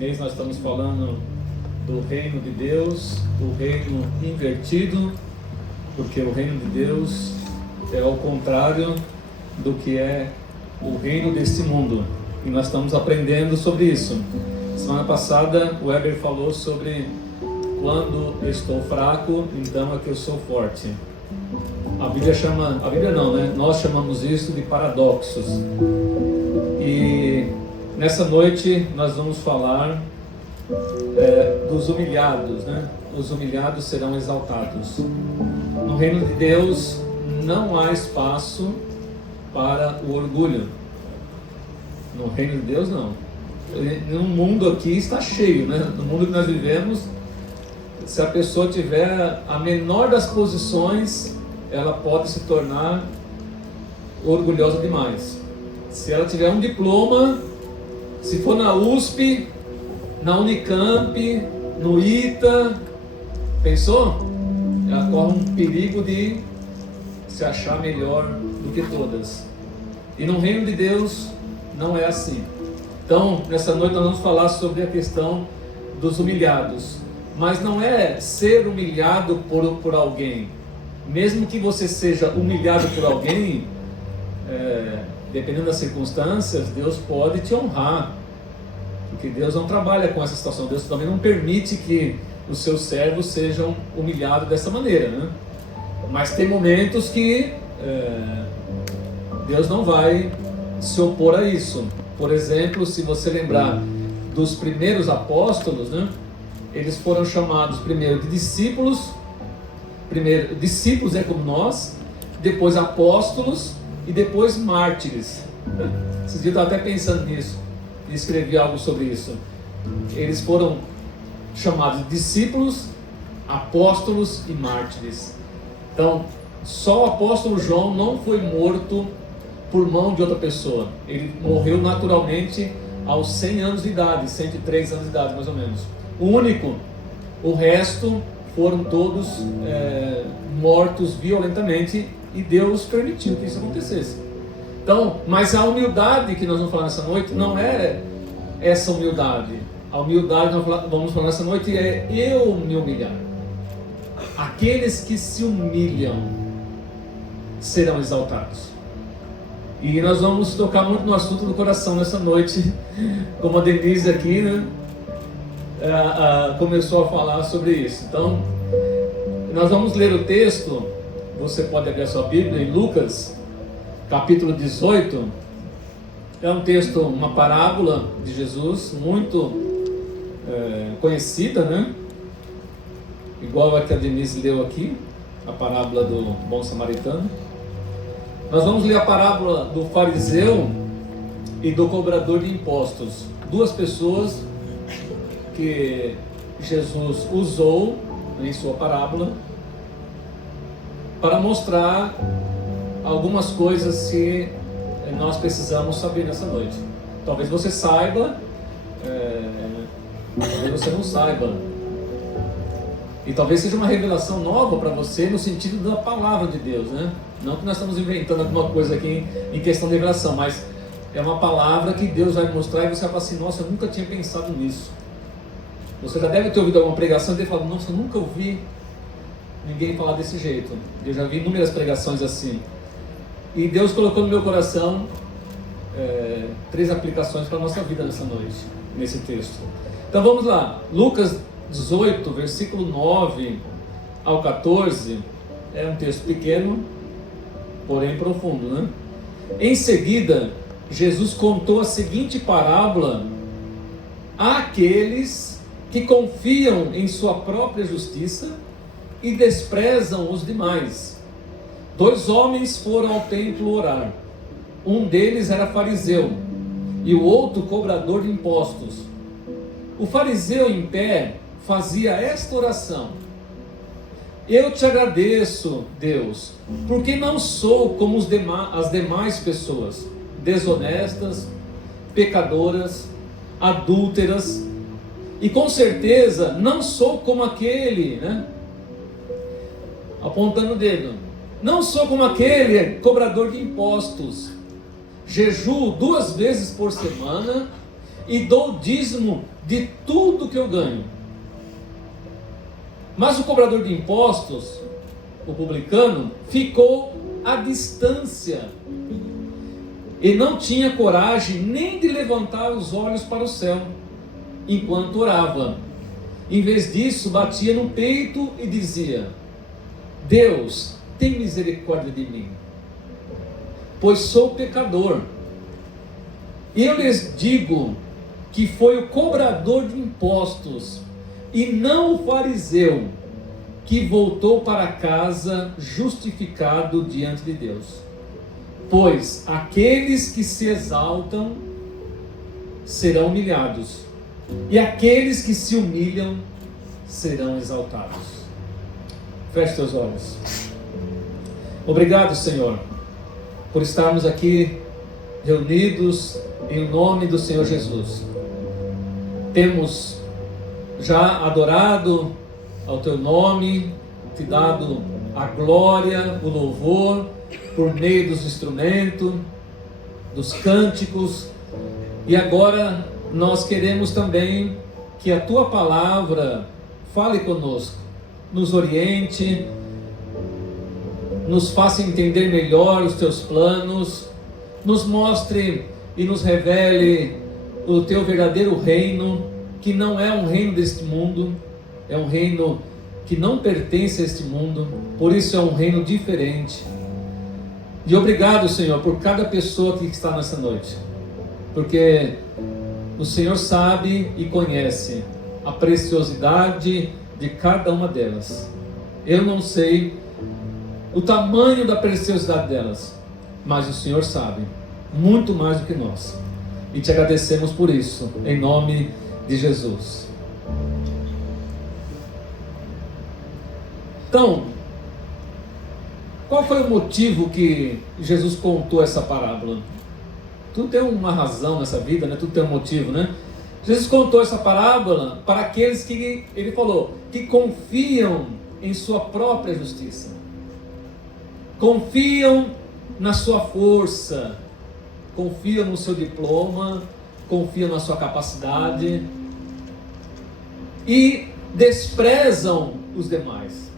mês nós estamos falando do reino de Deus, o reino invertido, porque o reino de Deus é ao contrário do que é o reino deste mundo. E nós estamos aprendendo sobre isso. Semana passada o Weber falou sobre quando eu estou fraco, então é que eu sou forte. A Bíblia não, né? Nós chamamos isso de paradoxos. E nessa noite nós vamos falar dos humilhados, né? Os humilhados serão exaltados. No reino de Deus não há espaço para o orgulho. No reino de Deus não. No mundo aqui está cheio, né? No mundo que nós vivemos, se a pessoa tiver a menor das posições, ela pode se tornar orgulhosa demais. Se ela tiver um diploma, se for na USP, na Unicamp, no ITA, pensou? Ela corre um perigo de se achar melhor do que todas. E no reino de Deus não é assim. Então, nessa noite nós vamos falar sobre a questão dos humilhados. Mas não é ser humilhado por alguém. Mesmo que você seja humilhado por alguém, dependendo das circunstâncias, Deus pode te honrar. Porque Deus não trabalha com essa situação. Deus também não permite que os seus servos sejam humilhados dessa maneira, né? Mas tem momentos que Deus não vai se opor a isso. Por exemplo, se você lembrar dos primeiros apóstolos, né? Eles foram chamados primeiro de discípulos. Primeiro, discípulos é como nós, depois apóstolos e depois mártires. Esse dia eu estava até pensando nisso e escrevi algo sobre isso. Eles foram chamados de discípulos, apóstolos e mártires. Então, só o apóstolo João não foi morto por mão de outra pessoa. Ele morreu naturalmente aos 100 anos de idade, 103 anos de idade mais ou menos. O único, o resto foram todos mortos violentamente e Deus permitiu que isso acontecesse. Então, mas a humildade que nós vamos falar nessa noite não é essa humildade. A humildade que nós vamos falar nessa noite é eu me humilhar. Aqueles que se humilham serão exaltados. E nós vamos tocar muito no assunto do coração nessa noite, como a Denise aqui, né? Começou a falar sobre isso. Então, nós vamos ler o texto. Você pode abrir a sua Bíblia em Lucas, capítulo 18. É um texto, uma parábola de Jesus, muito conhecida, né? Igual a que a Denise leu aqui, a parábola do bom samaritano. Nós vamos ler a parábola do fariseu e do cobrador de impostos. Duas pessoas que Jesus usou em sua parábola para mostrar algumas coisas que nós precisamos saber nessa noite. Talvez você saiba, talvez você não saiba. E talvez seja uma revelação nova para você no sentido da palavra de Deus, né? Não que nós estamos inventando alguma coisa aqui em questão de revelação, mas é uma palavra que Deus vai mostrar e você vai falar assim: nossa, eu nunca tinha pensado nisso. Você já deve ter ouvido alguma pregação e ter falado: nossa, eu nunca ouvi ninguém falar desse jeito. Eu já vi inúmeras pregações assim. E Deus colocou no meu coração 3 aplicações para a nossa vida nessa noite, nesse texto. Então vamos lá, Lucas 18, versículo 9 ao 14, é um texto pequeno, porém profundo, né? Em seguida, Jesus contou a seguinte parábola àqueles que confiam em sua própria justiça e desprezam os demais. 2 homens foram ao templo orar. Um deles era fariseu e o outro cobrador de impostos. O fariseu em pé fazia esta oração: eu te agradeço, Deus, porque não sou como as demais pessoas, desonestas, pecadoras, adúlteras, e com certeza não sou como aquele, né? Apontando o dedo, não sou como aquele cobrador de impostos. Jejuo 2 vezes por semana e dou dízimo de tudo que eu ganho. Mas o cobrador de impostos, o publicano, ficou à distância e não tinha coragem nem de levantar os olhos para o céu enquanto orava. Em vez disso, batia no peito e dizia: Deus, tem misericórdia de mim, pois sou pecador. Eu lhes digo que foi o cobrador de impostos e não o fariseu que voltou para casa justificado diante de Deus. Pois aqueles que se exaltam serão humilhados, e aqueles que se humilham serão exaltados. Feche seus olhos. Obrigado, Senhor, por estarmos aqui reunidos em nome do Senhor Jesus. Temos já adorado ao Teu nome, Te dado a glória, o louvor, por meio dos instrumentos, dos cânticos, e agora nós queremos também que a Tua palavra fale conosco, nos oriente, nos faça entender melhor os Teus planos, nos mostre e nos revele o Teu verdadeiro reino, que não é um reino deste mundo, é um reino que não pertence a este mundo, por isso é um reino diferente. E obrigado, Senhor, por cada pessoa que está nessa noite, porque o Senhor sabe e conhece a preciosidade de cada uma delas. Eu não sei o tamanho da preciosidade delas, mas o Senhor sabe, muito mais do que nós. E te agradecemos por isso, em nome de Jesus. Então, qual foi o motivo que Jesus contou essa parábola? Tudo tem uma razão nessa vida, né? Tudo tem um motivo, né? Jesus contou essa parábola para aqueles que, ele falou, que confiam em sua própria justiça, confiam na sua força, confiam no seu diploma, confiam na sua capacidade e desprezam os demais.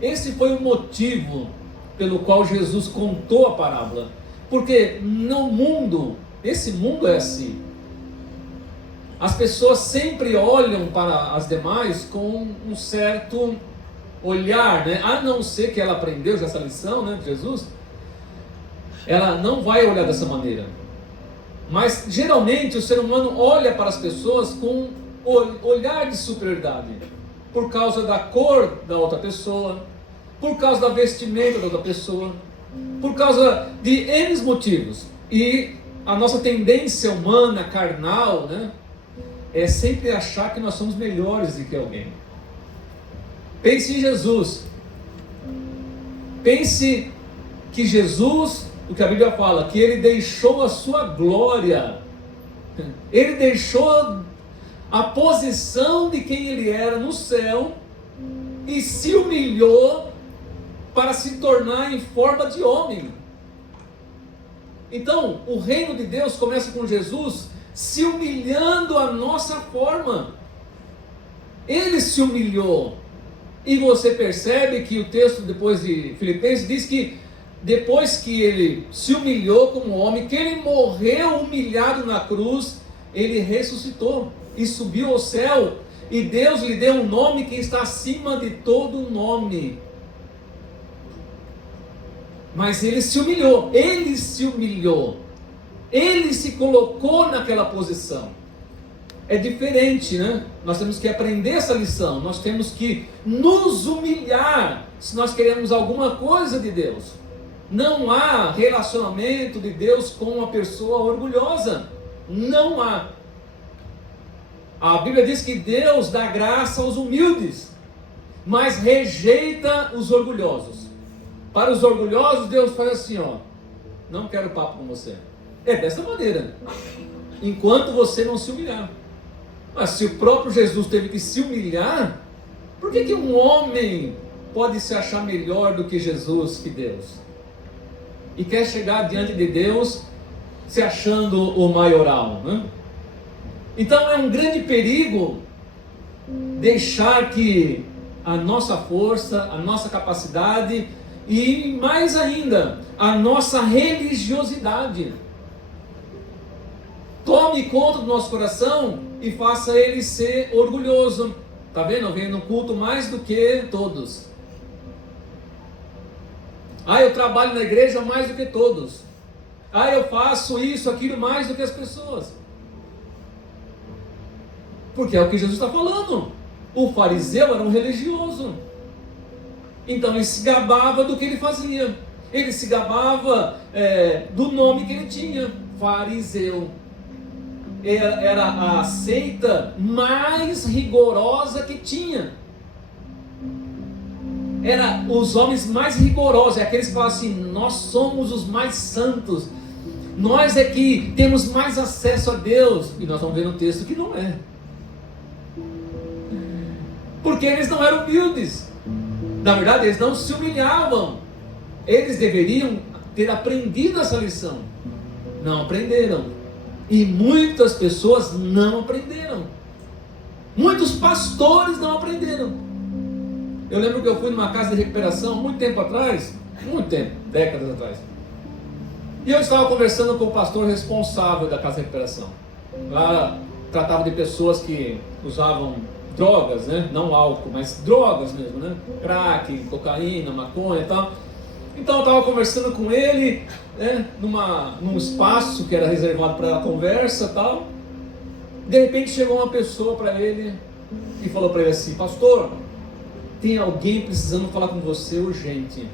Esse foi o motivo pelo qual Jesus contou a parábola, porque no mundo, esse mundo é assim. As pessoas sempre olham para as demais com um certo olhar, né? A não ser que ela aprendeu já essa lição, né, de Jesus, ela não vai olhar dessa maneira. Mas geralmente o ser humano olha para as pessoas com olhar de superioridade, por causa da cor da outra pessoa, por causa da vestimenta da outra pessoa, por causa de N motivos. E a nossa tendência humana, carnal, né, é sempre achar que nós somos melhores do que alguém. Pense em Jesus. Pense que Jesus, o que a Bíblia fala, que Ele deixou a sua glória, Ele deixou a posição de quem Ele era no céu e se humilhou para se tornar em forma de homem. Então, o reino de Deus começa com Jesus se humilhando à nossa forma. Ele se humilhou. E você percebe que o texto depois de Filipenses diz que depois que ele se humilhou como homem, que ele morreu humilhado na cruz, ele ressuscitou e subiu ao céu, e Deus lhe deu um nome que está acima de todo nome. Mas ele se humilhou, ele se colocou naquela posição. É diferente, né? Nós temos que aprender essa lição, nós temos que nos humilhar se nós queremos alguma coisa de Deus. Não há relacionamento de Deus com uma pessoa orgulhosa, não há. A Bíblia diz que Deus dá graça aos humildes, mas rejeita os orgulhosos. Para os orgulhosos, Deus faz assim, ó, não quero papo com você. É dessa maneira, enquanto você não se humilhar. Mas se o próprio Jesus teve que se humilhar, por que um homem pode se achar melhor do que Jesus, que Deus? E quer chegar diante de Deus se achando o maioral, né? Então é um grande perigo deixar que a nossa força, a nossa capacidade e, mais ainda, a nossa religiosidade tome conta do nosso coração e faça ele ser orgulhoso. Está vendo? Eu venho no culto mais do que todos. Eu trabalho na igreja mais do que todos. Eu faço isso, aquilo mais do que as pessoas. Porque é o que Jesus está falando. O fariseu era um religioso. Então ele se gabava do que ele fazia. Ele se gabava do nome que ele tinha. Fariseu. Era a seita mais rigorosa que tinha. Era os homens mais rigorosos. É aqueles que falam assim: nós somos os mais santos. Nós é que temos mais acesso a Deus. E nós vamos ver no texto que não é. Porque eles não eram humildes. Na verdade, eles não se humilhavam. Eles deveriam ter aprendido essa lição. Não aprenderam. E muitas pessoas não aprenderam. Muitos pastores não aprenderam. Eu lembro que eu fui numa casa de recuperação muito tempo atrás. Muito tempo, décadas atrás. E eu estava conversando com o pastor responsável da casa de recuperação. Lá tratava de pessoas que usavam drogas, né? Não álcool, mas drogas mesmo, né? Crack, cocaína, maconha e tal. Então eu estava conversando com ele, né? Num espaço que era reservado para a conversa e tal. De repente chegou uma pessoa para ele e falou para ele assim: pastor, tem alguém precisando falar com você urgente.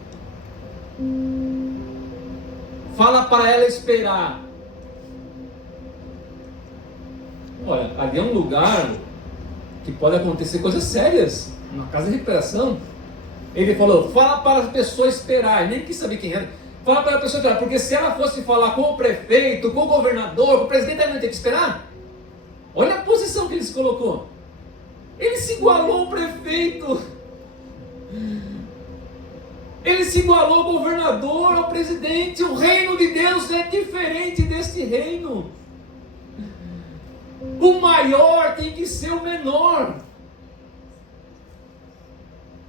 Fala para ela esperar. Olha, ali é um lugar que pode acontecer coisas sérias, uma casa de recuperação. Ele falou: fala para a pessoa esperar. Nem quis saber quem era. Fala para a pessoa esperar, porque se ela fosse falar com o prefeito, com o governador, com o presidente, ela não tem que esperar. Olha a posição que ele se colocou. Ele se igualou ao prefeito. Ele se igualou ao governador, ao presidente. O reino de Deus é diferente deste reino. O maior tem que ser o menor.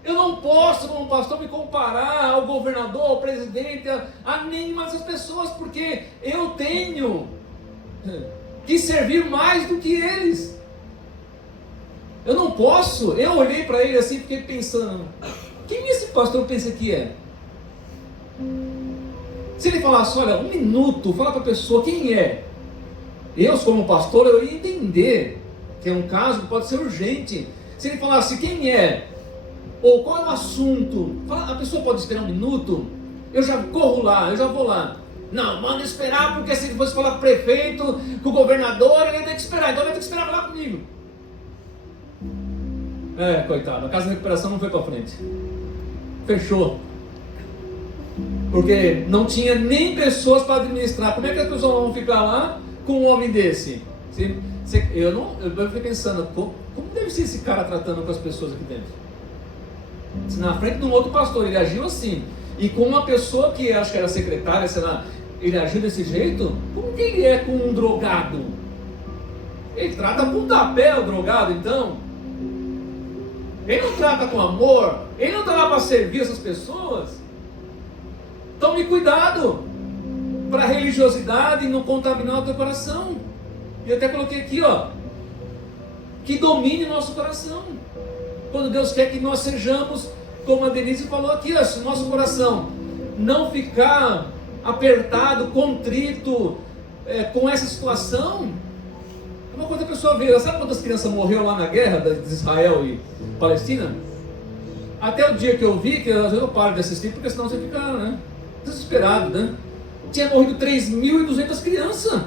Eu não posso, como pastor, me comparar ao governador, ao presidente, a nenhuma dessas pessoas, porque eu tenho que servir mais do que eles. Eu não posso. Eu olhei para ele assim e fiquei pensando: quem esse pastor pensa que é? Se ele falasse: olha, 1 minuto, fala para a pessoa quem é. Eu, como pastor, eu ia entender que é um caso que pode ser urgente. Se ele falasse quem é, ou qual é o assunto, a pessoa pode esperar 1 minuto, eu já corro lá, eu já vou lá. Não, manda esperar, porque se ele fosse falar com o prefeito, com o governador, ele ia ter que esperar, então ele vai ter que esperar falar comigo. Coitado, a casa de recuperação não foi para frente. Fechou. Porque não tinha nem pessoas para administrar. Como é que as pessoas vão ficar lá com um homem desse? Eu fiquei pensando, como deve ser esse cara tratando com as pessoas aqui dentro? Se na frente de um outro pastor ele agiu assim, e com uma pessoa que acho que era secretária, sei lá, ele agiu desse jeito, como que ele é com um drogado? Ele trata com tapé o drogado, então? Ele não trata com amor? Ele não está lá para servir essas pessoas? Tome cuidado para a religiosidade não contaminar o teu coração. E eu até coloquei aqui, que domine o nosso coração. Quando Deus quer que nós sejamos, como a Denise falou aqui, se o nosso coração não ficar apertado, contrito com essa situação, é uma coisa que a pessoa vê. Sabe quantas crianças morreram lá na guerra de Israel e Palestina? Até o dia que eu vi, que às vezes eu paro de assistir, porque senão você fica desesperado, né? Tinha morrido 3.200 crianças.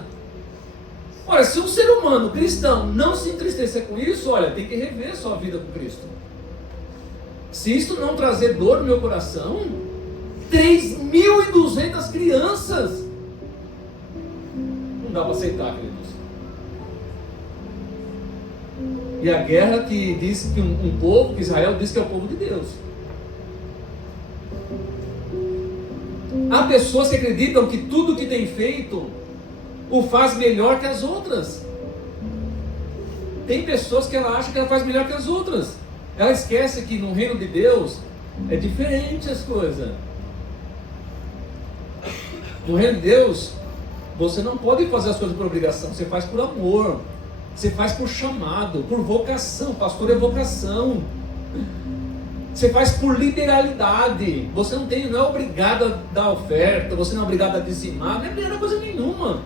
Olha, se um ser humano cristão não se entristecer com isso, olha, tem que rever sua vida com Cristo. Se isso não trazer dor no meu coração, 3.200 crianças, não dá para aceitar, queridos. E a guerra que diz que um povo, que Israel diz que é o povo de Deus. Há pessoas que acreditam que tudo que tem feito o faz melhor que as outras. Tem pessoas que ela acha que ela faz melhor que as outras. Ela esquece que no reino de Deus é diferente as coisas. No reino de Deus, você não pode fazer as coisas por obrigação, você faz por amor, você faz por chamado, por vocação. Pastor é vocação. Você faz por liberalidade. Você não é obrigado a dar oferta, você não é obrigado a dizimar, não é obrigado a coisa nenhuma.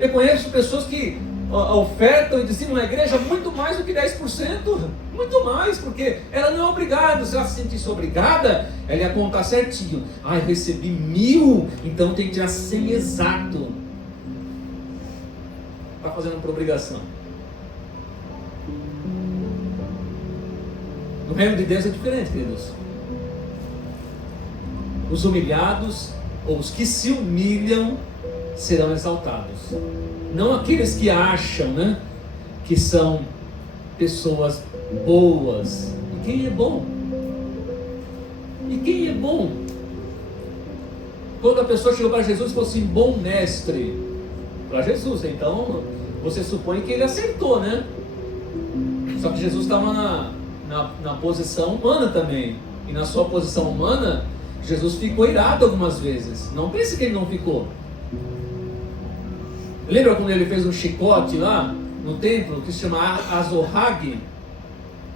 Eu conheço pessoas que ofertam e dizimam na igreja muito mais do que 10%, muito mais, porque ela não é obrigada. Se ela se sentisse obrigada, ela ia contar certinho. Eu recebi 1.000, então tem que tirar 100 exato. Está fazendo por obrigação. No reino de Deus é diferente, queridos. Os humilhados, ou os que se humilham, serão exaltados. Não aqueles que acham, né, que são pessoas boas. E quem é bom? E quem é bom? Quando a pessoa chegou para Jesus e falou assim: bom mestre, para Jesus, então você supõe que ele acertou, né? Só que Jesus estava na posição humana também. E na sua posição humana, Jesus ficou irado algumas vezes. Não pense que ele não ficou. Lembra quando ele fez um chicote lá no templo, que se chama Azorrague?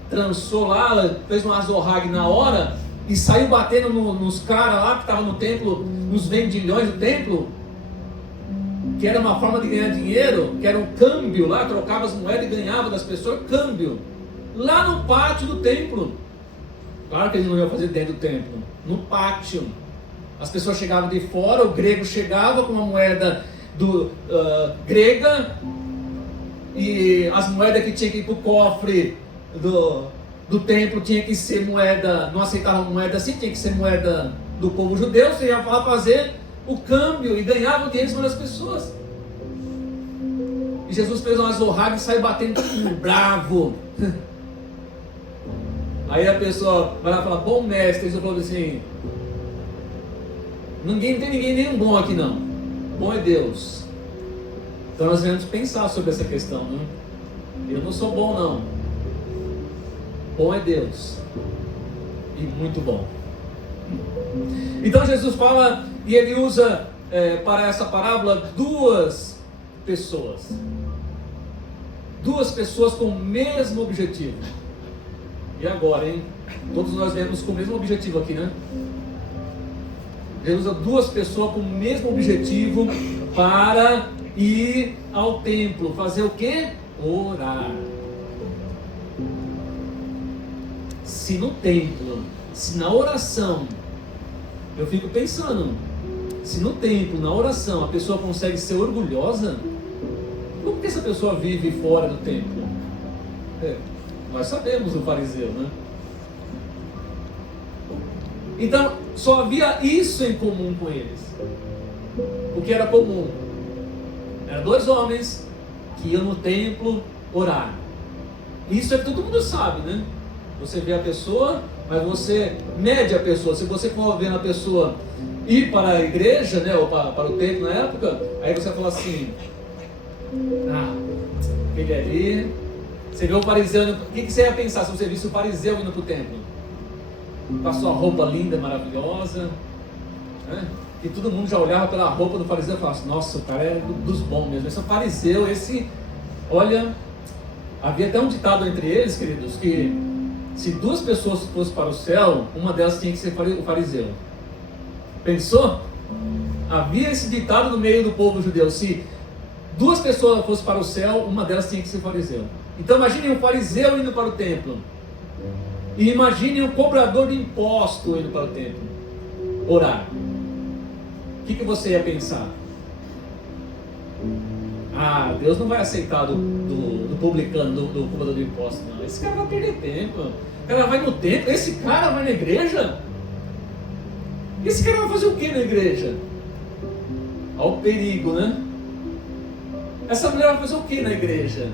Trançou lá, fez um Azorrague na hora e saiu batendo nos caras lá que estavam no templo, nos vendilhões do templo, que era uma forma de ganhar dinheiro, que era um câmbio lá, trocava as moedas e ganhava das pessoas câmbio, lá no pátio do templo. Claro que ele não ia fazer dentro do templo, no pátio. As pessoas chegavam de fora, o grego chegava com uma moeda grega, e as moedas que tinha que ir para o cofre do templo tinha que ser moeda, não aceitavam moeda assim, tinha que ser moeda do povo judeu. Você ia lá fazer o câmbio e ganhava o dinheiro em cima das pessoas. E Jesus fez uma azorraga e saiu batendo bravo. Aí a pessoa vai lá e fala: bom mestre. Jesus falou assim: não tem ninguém nenhum bom aqui não. Bom é Deus. Então nós devemos pensar sobre essa questão, né? Eu não sou bom não. Bom é Deus. E muito bom. Então Jesus fala, e ele usa para essa parábola duas pessoas. Duas pessoas com o mesmo objetivo. E agora, hein? Todos nós viemos com o mesmo objetivo aqui, né? Deus usa duas pessoas com o mesmo objetivo para ir ao templo. Fazer o quê? Orar. Se no templo, se na oração, eu fico pensando, se no templo, na oração, a pessoa consegue ser orgulhosa, como que essa pessoa vive fora do templo? Nós sabemos o fariseu, né? Então, só havia isso em comum com eles. O que era comum? Eram dois homens que iam no templo orar. Isso é que todo mundo sabe, né? Você vê a pessoa, mas você mede a pessoa. Se você for vendo a pessoa ir para a igreja, né, ou para o templo na época, aí você fala assim: aquele ali. Você vê o fariseu indo, o que você ia pensar se você visse o fariseu indo para o templo? Com a sua roupa linda, maravilhosa, né? E todo mundo já olhava pela roupa do fariseu e falava assim: nossa, o cara é dos bons mesmo, esse é o fariseu, olha, havia até um ditado entre eles, queridos, que se duas pessoas fossem para o céu, uma delas tinha que ser o fariseu. Pensou? Havia esse ditado no meio do povo judeu: se duas pessoas fossem para o céu, uma delas tinha que ser fariseu. Então imagine um fariseu indo para o templo, e imagine um cobrador de imposto indo para o templo orar. O que você ia pensar? Deus não vai aceitar do publicano, do cobrador de imposto, não. Esse cara vai perder tempo. O cara vai no templo, esse cara vai na igreja? Esse cara vai fazer o que na igreja? Olha o perigo, né? Essa mulher vai fazer o que na igreja?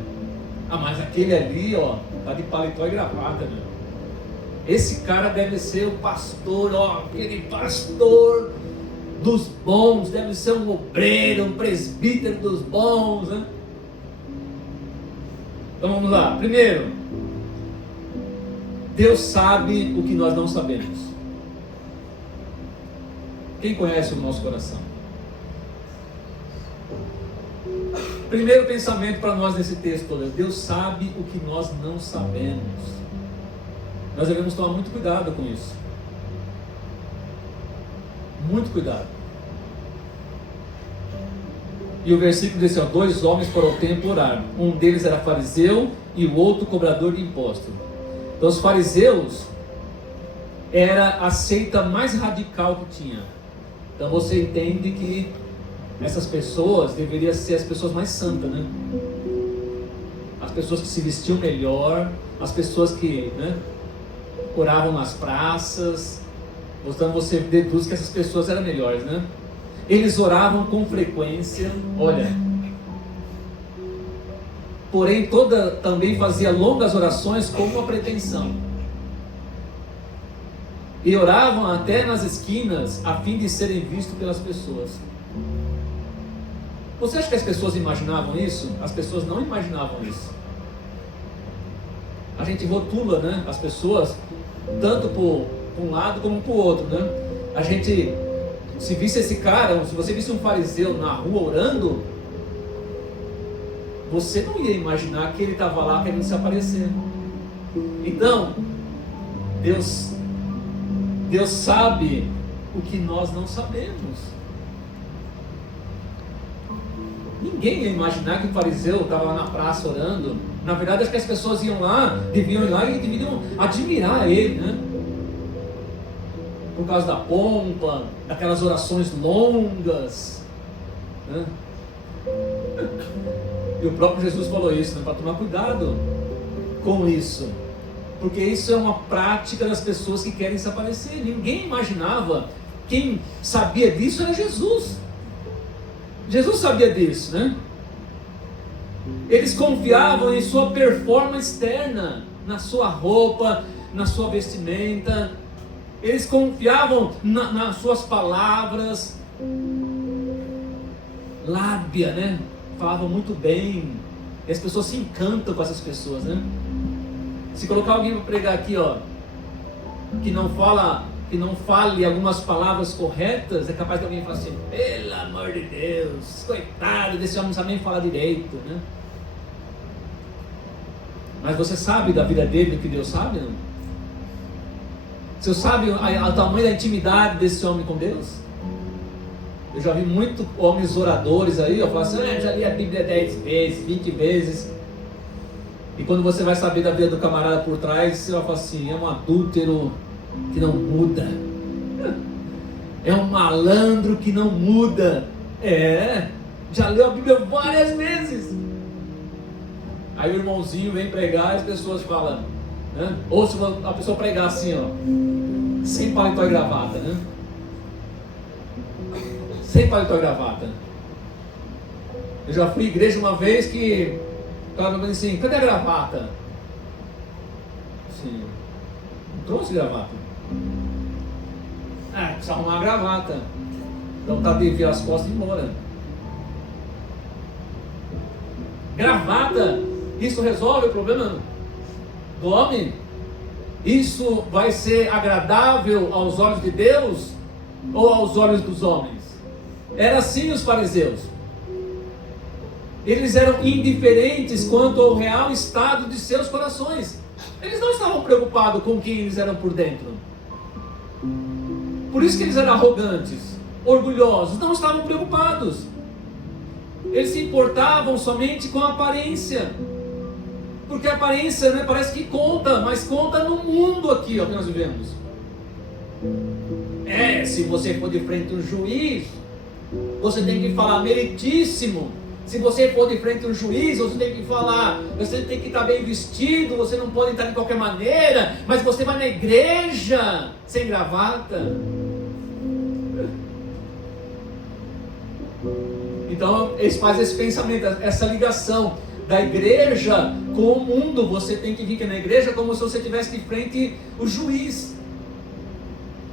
Mas aquele ali, ó, tá de paletó e gravata, meu. Esse cara deve ser o pastor, ó, aquele pastor dos bons, deve ser um obreiro, um presbítero dos bons, né? Então vamos lá. Primeiro, Deus sabe o que nós não sabemos. Quem conhece o nosso coração? Primeiro pensamento para nós nesse texto: Deus sabe o que nós não sabemos. Nós devemos tomar muito cuidado com isso. Muito cuidado. E o versículo diz assim: 2 homens foram ao templo orar. Um deles era fariseu e o outro cobrador de impostos. Então os fariseus era a seita mais radical que tinha. Então você entende que essas pessoas deveriam ser as pessoas mais santas, né? As pessoas que se vestiam melhor, as pessoas que, né, oravam nas praças. Portanto, você deduz que essas pessoas eram melhores, né? Eles oravam com frequência, olha. Porém, também fazia longas orações com uma pretensão. E oravam até nas esquinas, a fim de serem vistos pelas pessoas. Você acha que as pessoas imaginavam isso? As pessoas não imaginavam isso. A gente rotula, né, as pessoas, tanto por um lado como por outro, né? A gente, se visse esse cara, se você visse um fariseu na rua orando, você não ia imaginar que ele estava lá querendo se aparecer. Então, Deus sabe o que nós não sabemos. Ninguém ia imaginar que o fariseu estava lá na praça orando. Na verdade, acho que as pessoas deviam ir lá e deviam admirar ele, né? Por causa da pompa, daquelas orações longas, né? E o próprio Jesus falou isso, né? Para tomar cuidado com isso, porque isso é uma prática das pessoas que querem se aparecer. Ninguém imaginava. Quem sabia disso era Jesus. Jesus sabia disso, né? Eles confiavam em sua performance externa, na sua roupa, na sua vestimenta. Eles confiavam nas suas palavras, lábia, né? Falavam muito bem. E as pessoas se encantam com essas pessoas, né? Se colocar alguém para pregar aqui, ó, que não fale algumas palavras corretas, é capaz de alguém falar assim: pelo amor de Deus, coitado desse homem, não sabe nem falar direito, né? Mas você sabe da vida dele, do que Deus sabe, não? Você sabe o tamanho da intimidade desse homem com Deus? Eu já vi muitos homens oradores aí, eu falo assim: já li a Bíblia 10 vezes, 20 vezes. E quando você vai saber da vida do camarada por trás, você vai falar assim: é um adúltero que não muda, é um malandro que não muda. Já leu a Bíblia várias vezes. Aí o irmãozinho vem pregar e as pessoas falam, né? Ou se a pessoa pregar assim, ó, sem paletó e gravata, né? Sem paletó e gravata. Eu já fui à igreja uma vez que o cara falou assim: cadê a gravata? Assim, não trouxe gravata. Precisa arrumar uma gravata. Então tá de virar as costas e ir embora. Gravata, isso resolve o problema do homem? Isso vai ser agradável aos olhos de Deus ou aos olhos dos homens? Era assim os fariseus. Eles eram indiferentes quanto ao real estado de seus corações. Eles não estavam preocupados com quem eles eram por dentro. Por isso que eles eram arrogantes, orgulhosos, não estavam preocupados. Eles se importavam somente com a aparência. Porque a aparência, né, parece que conta, mas conta no mundo aqui, ó, que nós vivemos. Se você for de frente a um juiz, você tem que falar meritíssimo. Se você for de frente a um juiz, você tem que falar, você tem que estar bem vestido, você não pode estar de qualquer maneira, mas você vai na igreja sem gravata. Então eles fazem esse pensamento, essa ligação da igreja com o mundo. Você tem que vir na igreja como se você estivesse de frente o juiz.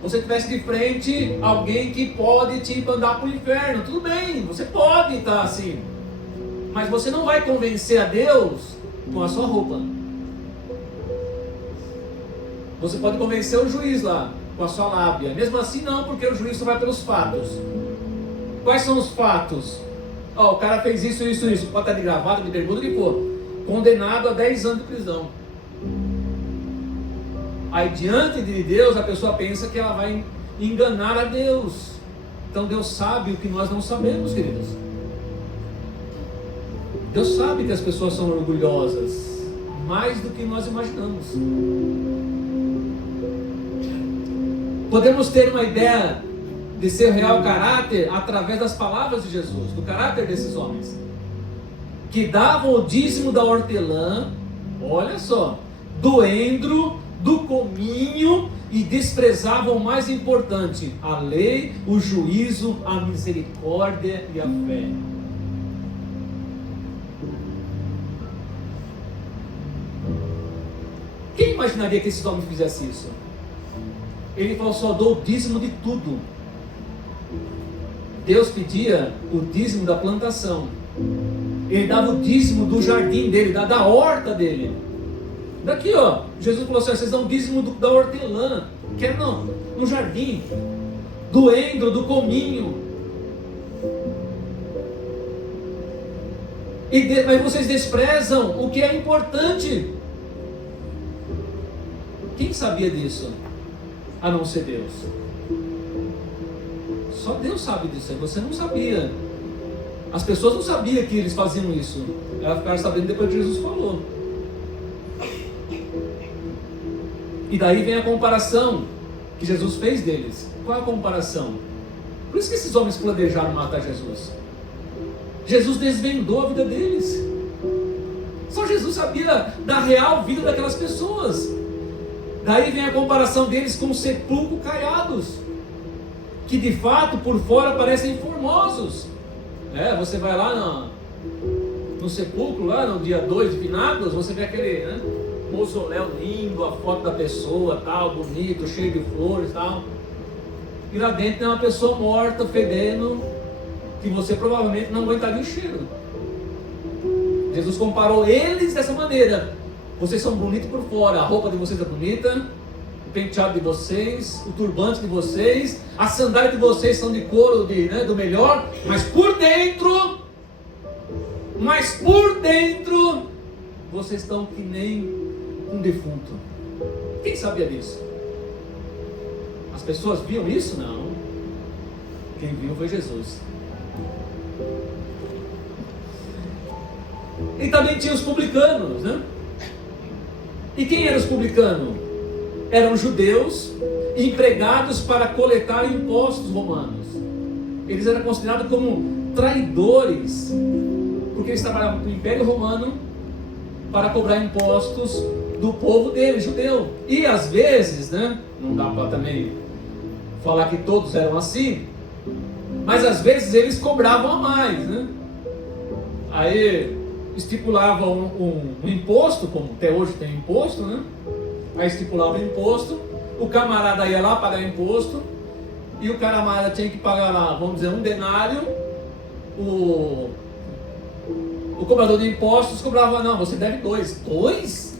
Você tivesse de frente alguém que pode te mandar para o inferno. Tudo bem, você pode estar assim, mas você não vai convencer a Deus com a sua roupa. Você pode convencer o juiz lá, com a sua lábia. Mesmo assim não, porque o juiz só vai pelos fatos. Quais são os fatos? O cara fez isso, isso, isso. Pode estar de gravata, de bermuda, o que for. Condenado a 10 anos de prisão. Aí diante de Deus a pessoa pensa que ela vai enganar a Deus. Então Deus sabe o que nós não sabemos, queridos. Deus sabe que as pessoas são orgulhosas, mais do que nós imaginamos. Podemos ter uma ideia de seu real caráter através das palavras de Jesus, do caráter desses homens, que davam o dízimo da hortelã, olha só, do endro, do cominho, e desprezavam o mais importante, a lei, o juízo, a misericórdia e a fé. Quem imaginaria que esses homens fizessem isso? Ele falou, só dou o dízimo de tudo. Deus pedia o dízimo da plantação. Ele dava o dízimo do jardim dele, da horta dele. Daqui, ó, Jesus falou assim, vocês dão o dízimo da hortelã, que é no jardim, do endro, do cominho. Mas vocês desprezam o que é importante. Quem sabia disso? A não ser Deus. Só Deus sabe disso, você não sabia. As pessoas não sabiam que eles faziam isso. Elas ficaram sabendo depois que Jesus falou. E daí vem a comparação que Jesus fez deles. Qual é a comparação? Por isso que esses homens planejaram matar Jesus. Jesus desvendou a vida deles. Só Jesus sabia da real vida daquelas pessoas. Daí vem a comparação deles com sepulcro caiados, que de fato por fora parecem formosos. Você vai lá no sepulcro, lá no dia 2 de finados, você vê aquele mausoléu lindo, a foto da pessoa, tal, bonito, cheio de flores, tal. E lá dentro tem uma pessoa morta, fedendo, que você provavelmente não aguentaria o cheiro. Jesus comparou eles dessa maneira. Vocês são bonitos por fora, a roupa de vocês é bonita, o penteado de vocês, o turbante de vocês, as sandálias de vocês são de couro do melhor, mas por dentro, vocês estão que nem um defunto. Quem sabia disso? As pessoas viam isso? Não. Quem viu foi Jesus. E também tinha os publicanos, né? E quem eram os publicanos? Eram judeus empregados para coletar impostos romanos. Eles eram considerados como traidores, porque eles trabalhavam com o Império Romano para cobrar impostos do povo dele, judeu. E às vezes, não dá para também falar que todos eram assim, mas às vezes eles cobravam a mais, Aí estipulavam um imposto, como até hoje tem imposto, Aí estipulava o imposto, o camarada ia lá pagar imposto, e o camarada tinha que pagar lá, vamos dizer, 1 denário, o cobrador de impostos cobrava, não, você deve 2. 2?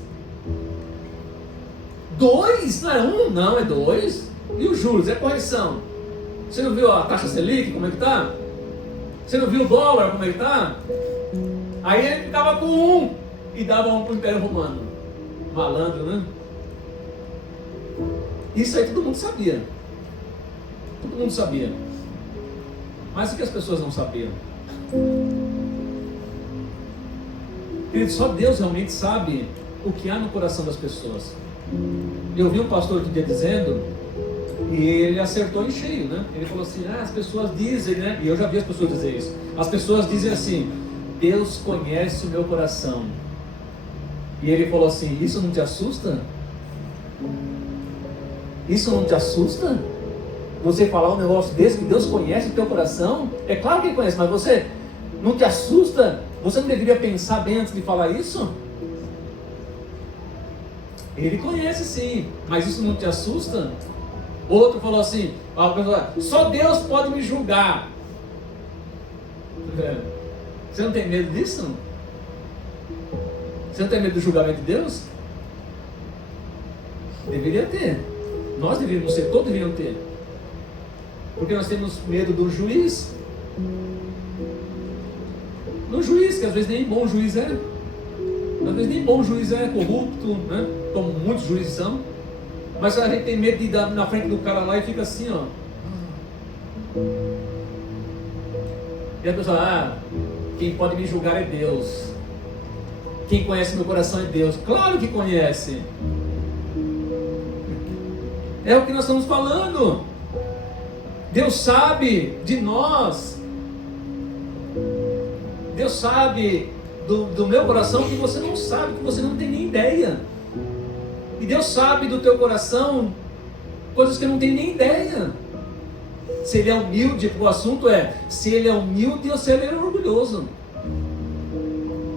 2? Não é 1? Não, é 2. E os juros, é correção. Você não viu a taxa Selic, como é que está? Você não viu o dólar, como é que está? Aí ele ficava com 1 e dava 1 para o Império Romano. Malandro, Isso aí todo mundo sabia. Todo mundo sabia. Mas o que as pessoas não sabiam? Só Deus realmente sabe o que há no coração das pessoas. Eu vi um pastor outro dia dizendo, e ele acertou em cheio, Ele falou assim, as pessoas dizem, e eu já vi as pessoas dizer isso. As pessoas dizem assim, Deus conhece o meu coração. E ele falou assim, isso não te assusta? Isso não te assusta? Você falar um negócio desse, que Deus conhece o teu coração? É claro que Ele conhece, mas você não te assusta? Você não deveria pensar bem antes de falar isso? Ele conhece sim, mas isso não te assusta? Outro falou assim, só Deus pode me julgar. Você não tem medo disso? Você não tem medo do julgamento de Deus? Deveria ter. Nós deveríamos ter, todos deveriam ter. Porque nós temos medo do juiz. Do juiz, que às vezes nem bom juiz é. Às vezes nem bom juiz é, corrupto, né? Como muitos juízes são. Mas a gente tem medo de ir na frente do cara lá e fica assim, ó. E a pessoa, quem pode me julgar é Deus. Quem conhece meu coração é Deus. Claro que conhece. É o que nós estamos falando. Deus sabe de nós. Deus sabe do meu coração que você não sabe, que você não tem nem ideia. E Deus sabe do teu coração coisas que eu não tenho nem ideia. Se ele é humilde, o assunto é se ele é humilde ou se ele é orgulhoso.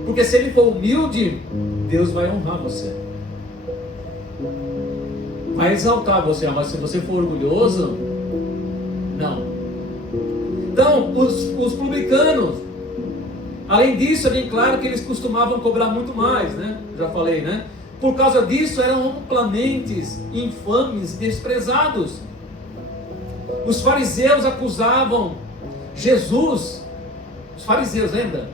Porque se ele for humilde, Deus vai honrar você, vai exaltar você. Mas se você for orgulhoso, não. Então, os publicanos, além disso, é bem claro que eles costumavam cobrar muito mais, né? Já falei, né? Por causa disso, eram amplamente infames, desprezados. Os fariseus acusavam Jesus, os fariseus, lembra?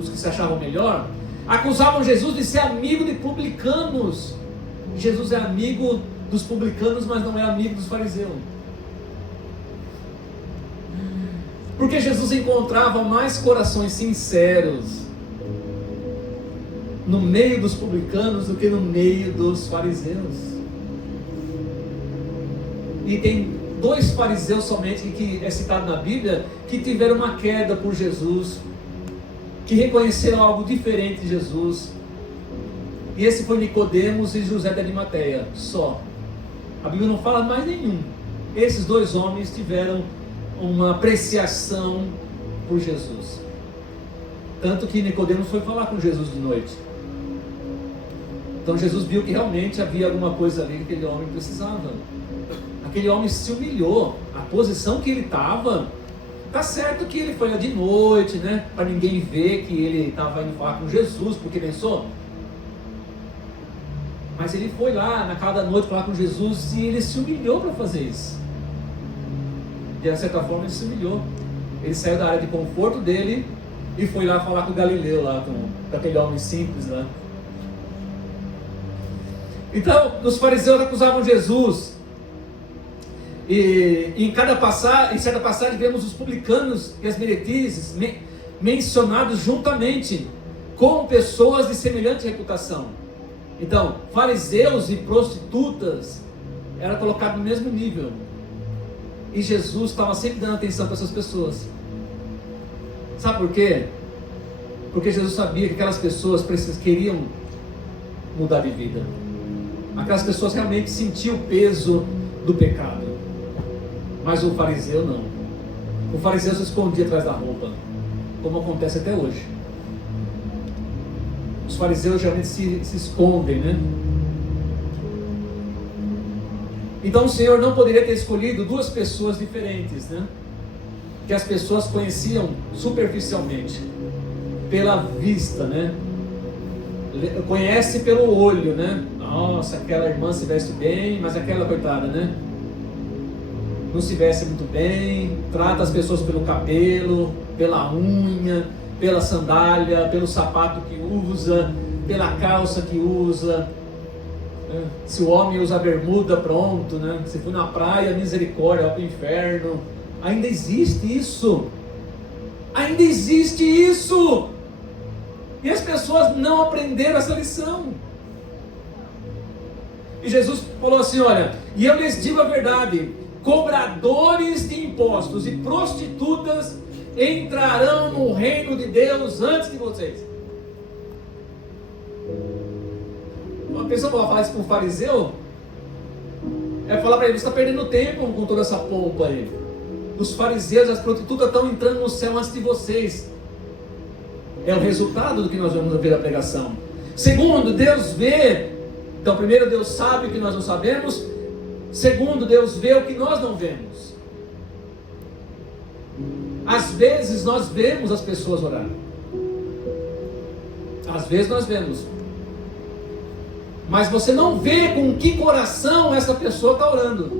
Os que se achavam melhor, acusavam Jesus de ser amigo de publicanos. Jesus é amigo dos publicanos, mas não é amigo dos fariseus. Porque Jesus encontrava mais corações sinceros no meio dos publicanos do que no meio dos fariseus. E tem 2 fariseus somente que é citado na Bíblia que tiveram uma queda por Jesus, que reconheceram algo diferente de Jesus. E esse foi Nicodemos e José de Arimateia, só. A Bíblia não fala mais nenhum. Esses 2 homens tiveram uma apreciação por Jesus. Tanto que Nicodemos foi falar com Jesus de noite. Então Jesus viu que realmente havia alguma coisa ali que aquele homem precisava. Aquele homem se humilhou. A posição que ele estava, tá certo que ele foi lá de noite, né? Para ninguém ver que ele estava indo falar com Jesus, porque pensou. Mas ele foi lá na casa da noite falar com Jesus e ele se humilhou para fazer isso. De certa forma ele se humilhou. Ele saiu da área de conforto dele e foi lá falar com o Galileu, lá com aquele homem simples lá. Então, os fariseus acusavam Jesus. E em certa passagem vemos os publicanos e as meretrizes mencionados juntamente com pessoas de semelhante reputação. Então, fariseus e prostitutas eram colocados no mesmo nível. E Jesus estava sempre dando atenção para essas pessoas. Sabe por quê? Porque Jesus sabia que aquelas pessoas queriam mudar de vida. Aquelas pessoas realmente sentiam o peso do pecado. Mas o fariseu não. O fariseu se escondia atrás da roupa, como acontece até hoje. Os fariseus geralmente se escondem, né? Então o Senhor não poderia ter escolhido 2 pessoas diferentes, né? Que as pessoas conheciam superficialmente, pela vista, né? Conhece pelo olho, né? Nossa, aquela irmã se veste bem, mas aquela coitada, né? Não se veste muito bem, trata as pessoas pelo cabelo, pela unha, pela sandália, pelo sapato que usa, pela calça que usa. Se o homem usa bermuda, pronto, né? Se for na praia, misericórdia, vai para o inferno. Ainda existe isso. Ainda existe isso. E as pessoas não aprenderam essa lição. E Jesus falou assim, olha, e eu lhes digo a verdade, cobradores de impostos e prostitutas entrarão no reino de Deus antes de vocês. Uma pessoa vai falar isso para um fariseu, é falar para ele, você está perdendo tempo com toda essa pompa aí. Os fariseus, as prostitutas estão entrando no céu antes de vocês. É o resultado do que nós vamos ver da pregação. Segundo, Deus vê. Então, primeiro, Deus sabe o que nós não sabemos. Segundo, Deus vê o que nós não vemos. Às vezes nós vemos as pessoas orar. Às vezes nós vemos. mas você não vê com que coração essa pessoa está orando.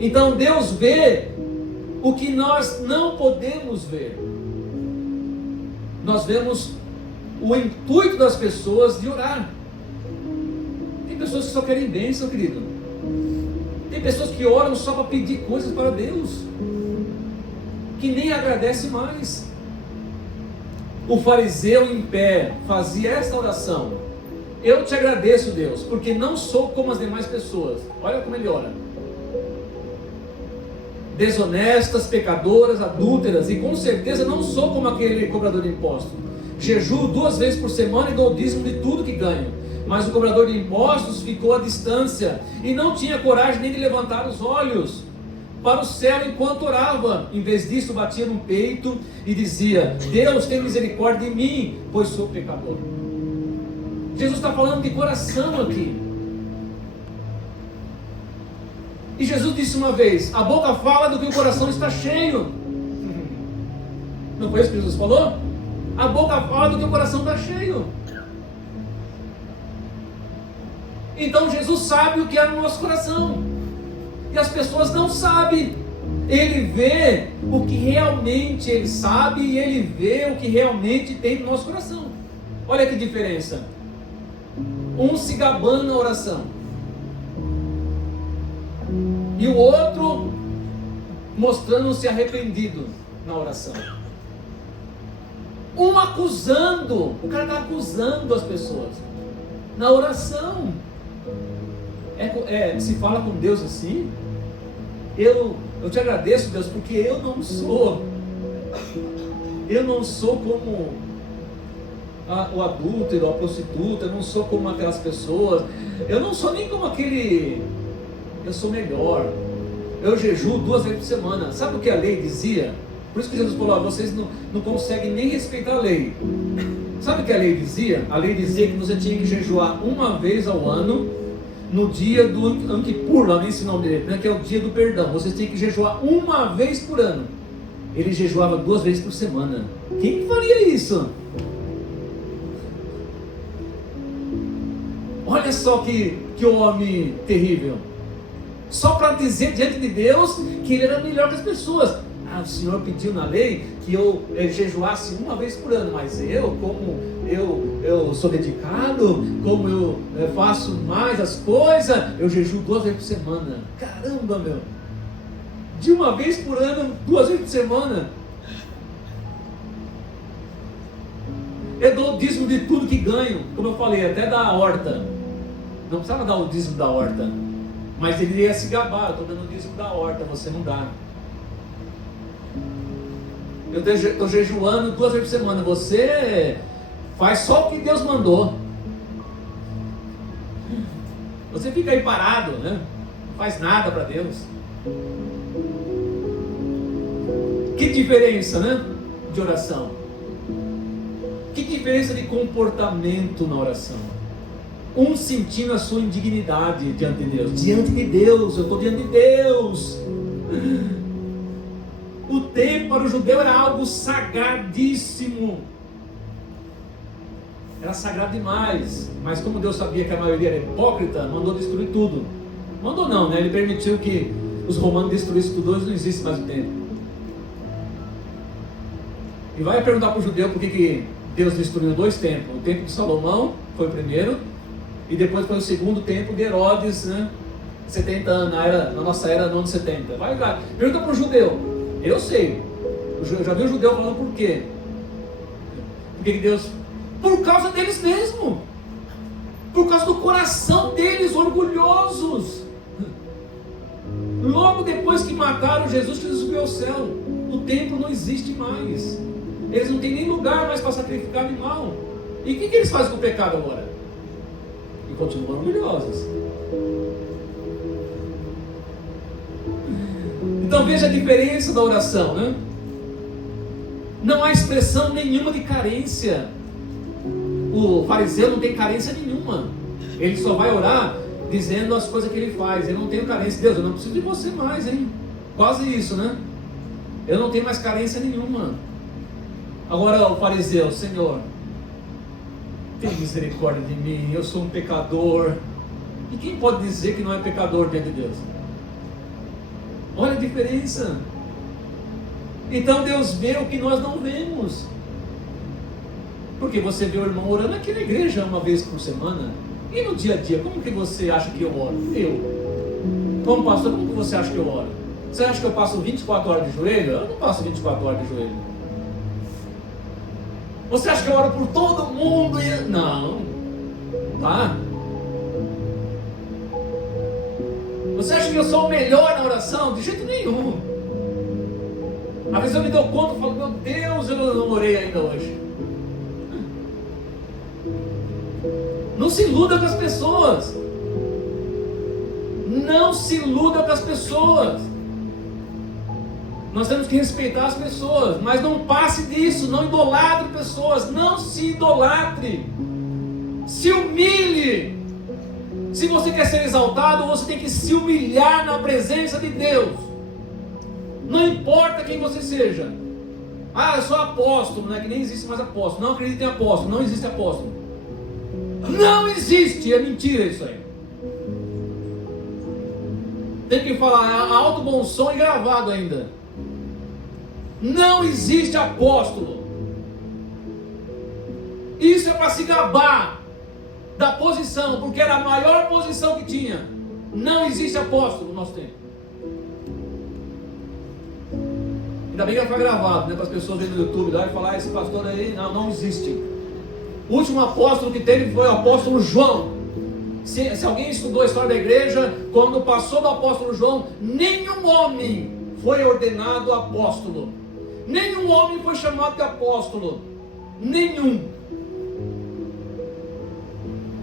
Então Deus vê o que nós não podemos ver. Nós vemos o intuito das pessoas de orar. Tem pessoas que só querem bênção, querido. Tem pessoas que oram só para pedir coisas para Deus, que nem agradece mais. O fariseu em pé fazia esta oração: eu te agradeço, Deus, porque não sou como as demais pessoas. Olha como ele ora: desonestas, pecadoras, adúlteras, e com certeza não sou como aquele cobrador de impostos. Jejuo 2 vezes por semana e dou o dízimo de tudo que ganho. Mas o cobrador de impostos ficou à distância e não tinha coragem nem de levantar os olhos para o céu enquanto orava. Em vez disso, batia no peito e dizia: Deus, tem misericórdia de mim, pois sou pecador. Jesus está falando de coração aqui. E Jesus disse uma vez: a boca fala do que o coração está cheio. Não foi isso que Jesus falou? A boca fala do que o coração está cheio. Então Jesus sabe o que é no nosso coração, e as pessoas não sabem. Ele vê o que realmente ele sabe, e ele vê o que realmente tem no nosso coração. Olha que diferença. Um se gabando na oração, e o outro mostrando-se arrependido na oração. Um acusando, o cara está acusando as pessoas na oração. Se fala com Deus assim: eu te agradeço, Deus, porque eu não sou como o adúltero, a prostituta, eu não sou como aquelas pessoas, eu não sou nem como aquele, eu sou melhor, eu jejuo 2 vezes por semana. Sabe o que a lei dizia? Por isso que Jesus falou: vocês não conseguem nem respeitar a lei. Sabe o que a lei dizia? A lei dizia que você tinha que jejuar 1 vez ao ano, no dia do Yom Kippur, lá nem esse nome dele, né, que é o dia do perdão. Você tem que jejuar 1 vez por ano. Ele jejuava 2 vezes por semana. Quem faria isso? Olha só que homem terrível. Só para dizer diante de Deus que ele era melhor que as pessoas. O Senhor pediu na lei que eu jejuasse 1 vez por ano, mas como eu sou dedicado, como eu faço mais as coisas, eu jejuo 2 vezes por semana. Caramba, meu! De 1 vez por ano, 2 vezes por semana. Eu dou o dízimo de tudo que ganho, como eu falei, até da horta. Não precisava dar o dízimo da horta, mas ele ia se gabar: eu estou dando o dízimo da horta, você não dá. Eu estou jejuando 2 vezes por semana, você faz só o que Deus mandou. Você fica aí parado, né? Não faz nada para Deus. Que diferença, né? De oração. Que diferença de comportamento na oração. Um sentindo a sua indignidade diante de Deus. Diante de Deus, eu estou diante de Deus. O templo para o judeu era algo sagradíssimo. Era sagrado demais. Mas como Deus sabia que a maioria era hipócrita, mandou destruir tudo. Mandou não, né? Ele permitiu que os romanos destruíssem tudo. Hoje não existe mais o templo. E vai perguntar para o judeu por que Deus destruiu 2 templos. O templo de Salomão foi o primeiro, e depois foi o segundo templo de Herodes, né? 70 anos, na nossa era, no ano 70. Vai lá, pergunta para o judeu. Eu sei. Eu já vi o judeu falando por quê. Por que Deus? Por causa deles mesmo. Por causa do coração deles, orgulhosos. Logo depois que mataram Jesus, que subiu ao céu, o templo não existe mais. Eles não têm nem lugar mais para sacrificar animal. E o que eles fazem com o pecado agora? E continuam orgulhosos. Então veja a diferença da oração, né? Não há expressão nenhuma de carência. O fariseu não tem carência nenhuma. Ele só vai orar dizendo as coisas que ele faz. Ele não tem carência. Deus, eu não preciso de você mais, hein? Quase isso, né? Eu não tenho mais carência nenhuma. Agora o fariseu: Senhor, tem misericórdia de mim, eu sou um pecador. E quem pode dizer que não é pecador diante de Deus? Olha a diferença. Então Deus vê o que nós não vemos. Porque você vê o irmão orando aqui na igreja uma vez por semana. E no dia a dia, como que você acha que eu oro? Como pastor, como que você acha que eu oro? Você acha que eu passo 24 horas de joelho? Eu não passo 24 horas de joelho. Você acha que eu oro por todo mundo? Não. Tá? Você acha que eu sou o melhor na oração? De jeito nenhum. Às vezes eu me dou conta e falo, meu Deus, eu não orei ainda hoje. Não se iluda com as pessoas. Não se iluda com as pessoas. Nós temos que respeitar as pessoas, mas não passe disso, não idolatre pessoas, não se idolatre. Se humilhe. Se você quer ser exaltado, você tem que se humilhar na presença de Deus. Não importa quem você seja. Eu sou apóstolo, né? Que nem existe mais apóstolo. Não acredito em apóstolo, não existe apóstolo. Não existe, é mentira isso aí. Tem que falar alto, bom som e gravado ainda. Não existe apóstolo. Isso é para se gabar da posição, porque era a maior posição que tinha. Não existe apóstolo no nosso tempo. Ainda bem que foi gravado, né? Para as pessoas verem no YouTube lá e falar, esse pastor aí, não existe. O último apóstolo que teve foi o apóstolo João. Se alguém estudou a história da igreja, quando passou do apóstolo João, nenhum homem foi ordenado apóstolo. Nenhum homem foi chamado de apóstolo. Nenhum.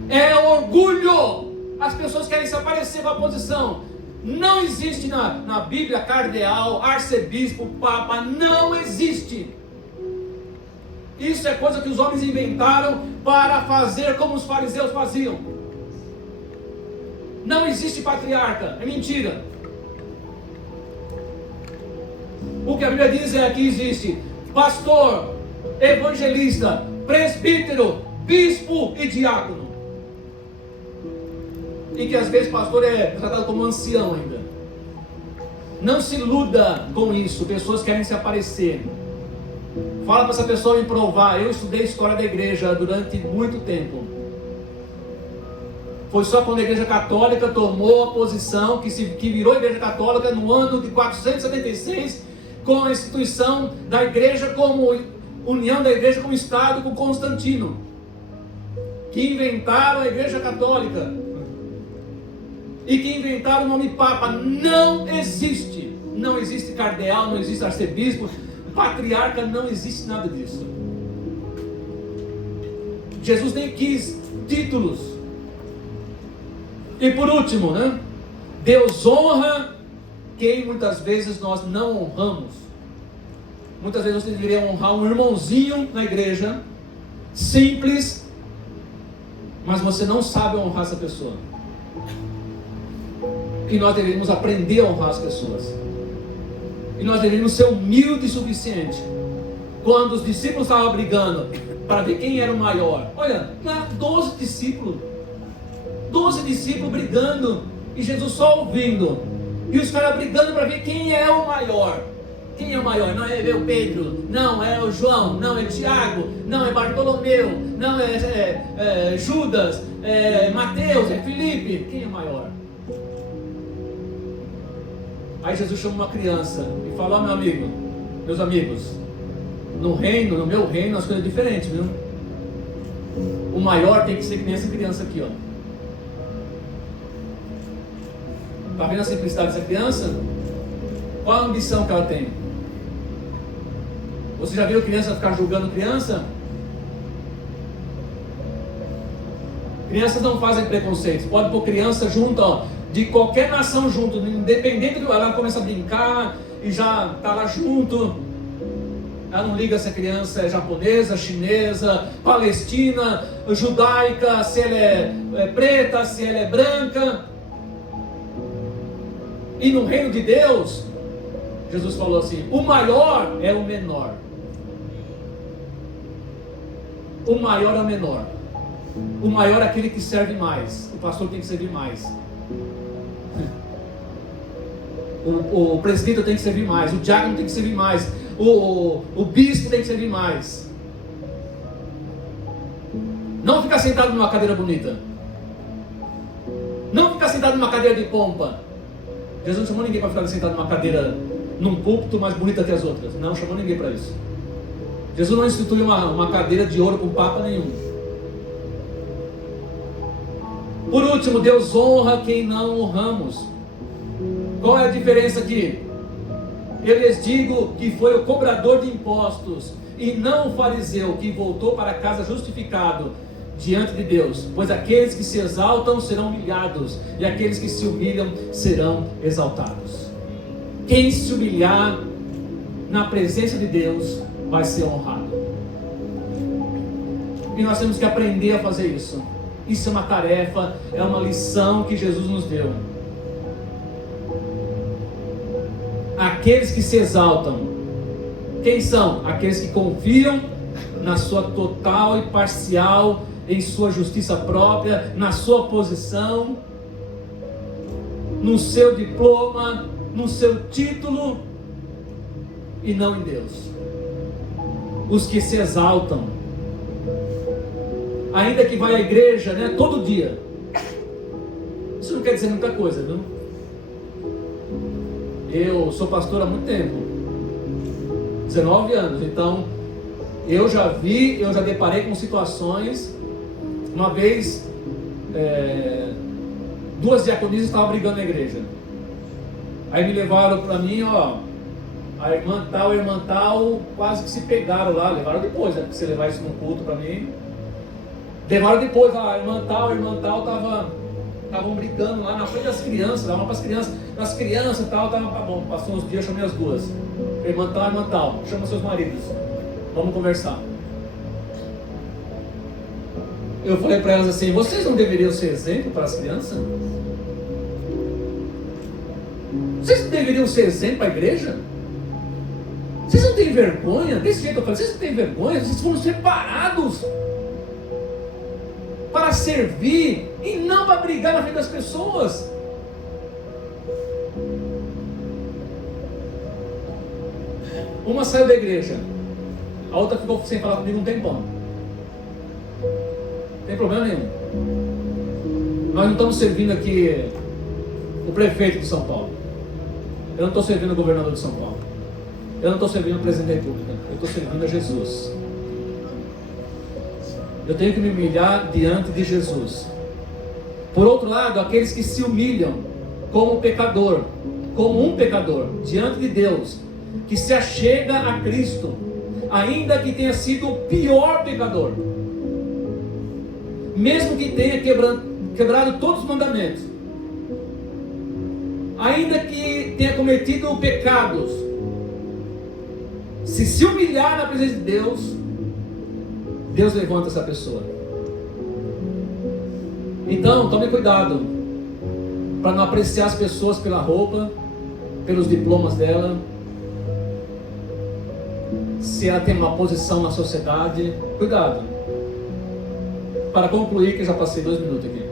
É orgulho. As pessoas querem se aparecer com a posição. Não existe na Bíblia cardeal, arcebispo, papa. Não existe. Isso é coisa que os homens inventaram para fazer como os fariseus faziam. Não existe patriarca. É mentira. O que a Bíblia diz é que existe pastor, evangelista, presbítero, bispo e diácono. E que às vezes pastor é tratado como ancião ainda. Não se iluda com isso. Pessoas querem se aparecer. Fala para essa pessoa me provar. Eu estudei história da igreja durante muito tempo. Foi só quando a igreja católica tomou a posição que virou a igreja católica no ano de 476, com a instituição da igreja como união da igreja como Estado com Constantino, que inventaram a igreja católica e que inventaram o nome Papa. Não existe. Não existe cardeal, não existe arcebispo, patriarca, não existe nada disso. Jesus nem quis títulos. E por último, né? Deus honra quem muitas vezes nós não honramos. Muitas vezes você deveria honrar um irmãozinho na igreja, simples, mas você não sabe honrar essa pessoa. E nós deveríamos aprender a honrar as pessoas. E nós deveríamos ser humildes o suficiente. Quando os discípulos estavam brigando para ver quem era o maior. Olha, 12 discípulos brigando, e Jesus só ouvindo, e os caras brigando para ver quem é o maior. Quem é o maior? Não é o Pedro, não é o João, não é Tiago, não é Bartolomeu, não é Judas, é Mateus, é Filipe. Quem é maior? Aí Jesus chama uma criança e fala: meu amigo, meus amigos, no meu reino as coisas são diferentes, viu? O maior tem que ser que nem essa criança aqui, ó. Está vendo a simplicidade dessa criança? Qual a ambição que ela tem? Você já viu criança ficar julgando criança? Crianças não fazem preconceitos. Pode pôr criança junto, ó, de qualquer nação junto, independente do... Ela começa a brincar e já está lá junto. Ela não liga se a criança é japonesa, chinesa, palestina, judaica, se ela é preta, se ela é branca. E no reino de Deus, Jesus falou assim: o maior é o menor. O maior é o menor. O maior é aquele que serve mais. O pastor tem que servir mais. O presbítero tem que servir mais. O diácono tem que servir mais. O bispo tem que servir mais. Não ficar sentado numa cadeira bonita. Não ficar sentado numa cadeira de pompa. Jesus não chamou ninguém para ficar sentado numa cadeira, num púlpito mais bonita que as outras. Não chamou ninguém para isso. Jesus não instituiu uma cadeira de ouro com papa nenhum. Por último, Deus honra quem não honramos. Qual é a diferença aqui? Eu lhes digo que foi o cobrador de impostos e não o fariseu que voltou para casa justificado diante de Deus. Pois aqueles que se exaltam serão humilhados, e aqueles que se humilham serão exaltados. Quem se humilhar na presença de Deus vai ser honrado. E nós temos que aprender a fazer isso. Isso é uma tarefa, é uma lição que Jesus nos deu. Aqueles que se exaltam, quem são? Aqueles que confiam na sua total e parcial, em sua justiça própria, na sua posição, no seu diploma, no seu título, e não em Deus. Os que se exaltam, ainda que vai à igreja, né, todo dia. Isso não quer dizer muita coisa, viu? Eu sou pastor há muito tempo, 19 anos, então eu já deparei com situações. Uma vez, 2 diaconisas estavam brigando na igreja. Aí me levaram para mim, a irmã tal, quase que se pegaram lá. Levaram depois, né? Porque você levar isso num culto para mim. Levaram depois, a irmã tal estavam brigando lá na frente das crianças, davam para as crianças. As crianças e tal, tá bom, passou uns dias, eu chamei as duas. Irmã tal, chama seus maridos, vamos conversar. Eu falei para elas assim: vocês não deveriam ser exemplo para as crianças? Vocês não deveriam ser exemplo para a igreja? Vocês não têm vergonha? Desse jeito eu falei: vocês não têm vergonha? Vocês foram separados para servir e não para brigar na frente das pessoas. Uma saiu da igreja, a outra ficou sem falar comigo um tempão. Não tem problema nenhum. Nós não estamos servindo aqui o prefeito de São Paulo. Eu não estou servindo o governador de São Paulo. Eu não estou servindo o presidente da República. Eu estou servindo a Jesus. Eu tenho que me humilhar diante de Jesus. Por outro lado, aqueles que se humilham como um pecador, diante de Deus, que se achega a Cristo, ainda que tenha sido o pior pecador, mesmo que tenha quebrado todos os mandamentos, ainda que tenha cometido pecados, se humilhar na presença de Deus, Deus levanta essa pessoa. Então, tome cuidado para não apreciar as pessoas pela roupa, pelos diplomas dela, se ela tem uma posição na sociedade. Cuidado. Para concluir, que eu já passei 2 minutos aqui.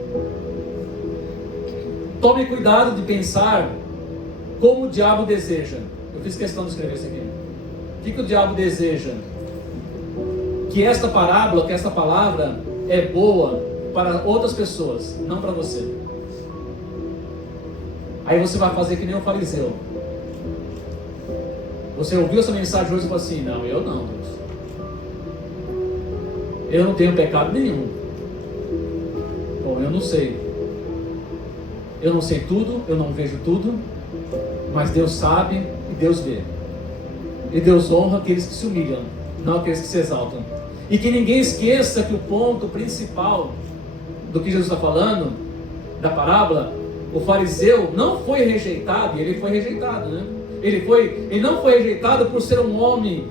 Tome cuidado de pensar como o diabo deseja. Eu fiz questão de escrever isso aqui. O que o diabo deseja? Que esta parábola, que esta palavra é boa para outras pessoas, não para você. Aí você vai fazer que nem o fariseu. Você ouviu essa mensagem hoje e falou assim: não, eu não, Deus. Eu não tenho pecado nenhum. Bom, eu não sei. Eu não sei tudo, eu não vejo tudo, mas Deus sabe e Deus vê. E Deus honra aqueles que se humilham, não aqueles que se exaltam. E que ninguém esqueça que o ponto principal do que Jesus está falando, da parábola, o fariseu não foi rejeitado, e ele foi rejeitado, né? Ele não foi rejeitado por ser um homem